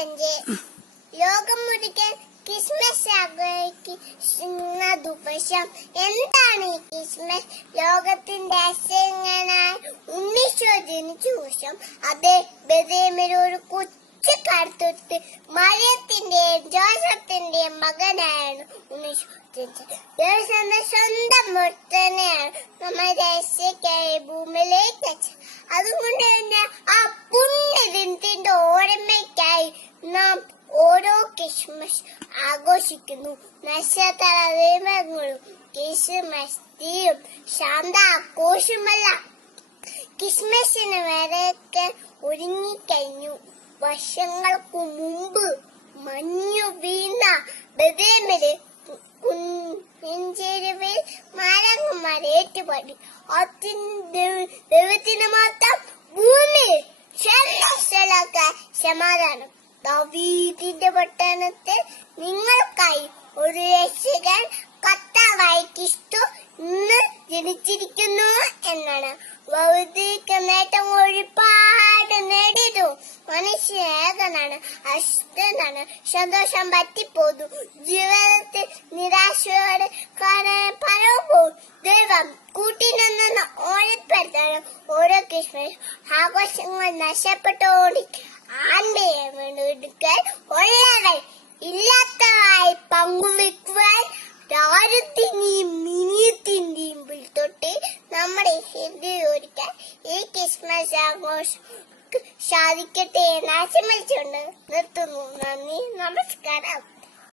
25 ലോകം മുഴുവൻ ക്രിസ്മസ് ആഘോഷിക്കുന്ന ദിവസം. എന്താണ് ഈ ക്രിസ്മസ്? ലോകത്തിന്റെ അസങ്ങനായ ഉണ്ണീശോ ജനിച്ച ദിവസം. അത് ബെത്ലഹേമിൽ ഒരു കൊച്ചു കടുത്തൊട്ട് മറിയത്തിന്റെയും ജോസഫിന്റെയും മകനായാണ് ഉണ്ണീശോ ജനിച്ചത്. യേശുവിന്റെ സ്വന്തം മുത്തനെയാണ് നമ്മൾ രക്ഷയ്ക്കായി ഭൂമിയിലേക്ക് അയച്ചത്. അതുകൊണ്ട് തന്നെ ആ പുണ്യദിനത്തിന്റെ ഓർമ്മയ്ക്കായി നാം ഓരോ ക്രിസ്മസ് ആഘോഷിക്കുന്നു. നക്ഷത്ര ദീപങ്ങളും ക്രിസ്മസ് തീയും ശാന്ത ആഘോഷമല്ല. ക്രിസ്മസിന് വരെയൊക്കെ ഒരുങ്ങിക്കഴിഞ്ഞു. വർഷങ്ങൾക്ക് മുമ്പ് മഞ്ഞു വീണ ബെത്ലഹേമില് നെഞ്ചെരുവിൽ മരങ്ങന്മാർ ഏറ്റുപാടി. ദൈവത്തിന് മാത്രം ഭൂമിയിൽ സമാധാനം. ദാവീദിന്റെ പട്ടണത്തിൽ നിങ്ങൾക്കായി ഒരു രക്ഷകൻ കർത്താവായ ക്രിസ്തു ഇന്ന് ജനിച്ചിരിക്കുന്നു എന്നാണ്. ഭൗതിക നേട്ടം ഒരുപാട് നേടിയതു മനുഷ്യ ഏകനാണ്, അശുദ്ധനാണ്, സന്തോഷം പറ്റിപ്പോന്നു. ജീവിതത്തിൽ നിരാശയോടെ പലപ്പോൾ ദൈവം കൂട്ടിനിന്ന് ഓടിപ്പെടുത്താണ്. ഓരോ ക്രിസ്മസ് ആഘോഷങ്ങൾ നഷ്ടപ്പെട്ടോടി ആൺമയെ വീണ്ടെടുക്കാൻ ഉള്ളവർ ഇല്ലാത്തതായി പങ്കുവെക്കുവാൻ ദാരിദ്ര്യത്തിന്റെയും മിനിയത്തിന്റെയും തൊട്ട് നമ്മുടെ ഹൃദയം ഒരുക്കാൻ ഈ ക്രിസ്മസ് ആഘോഷം സാധിക്കട്ടെ എന്ന് ആശംസിച്ചുകൊണ്ട് നിർത്തുന്നു. നന്ദി, നമസ്കാരം.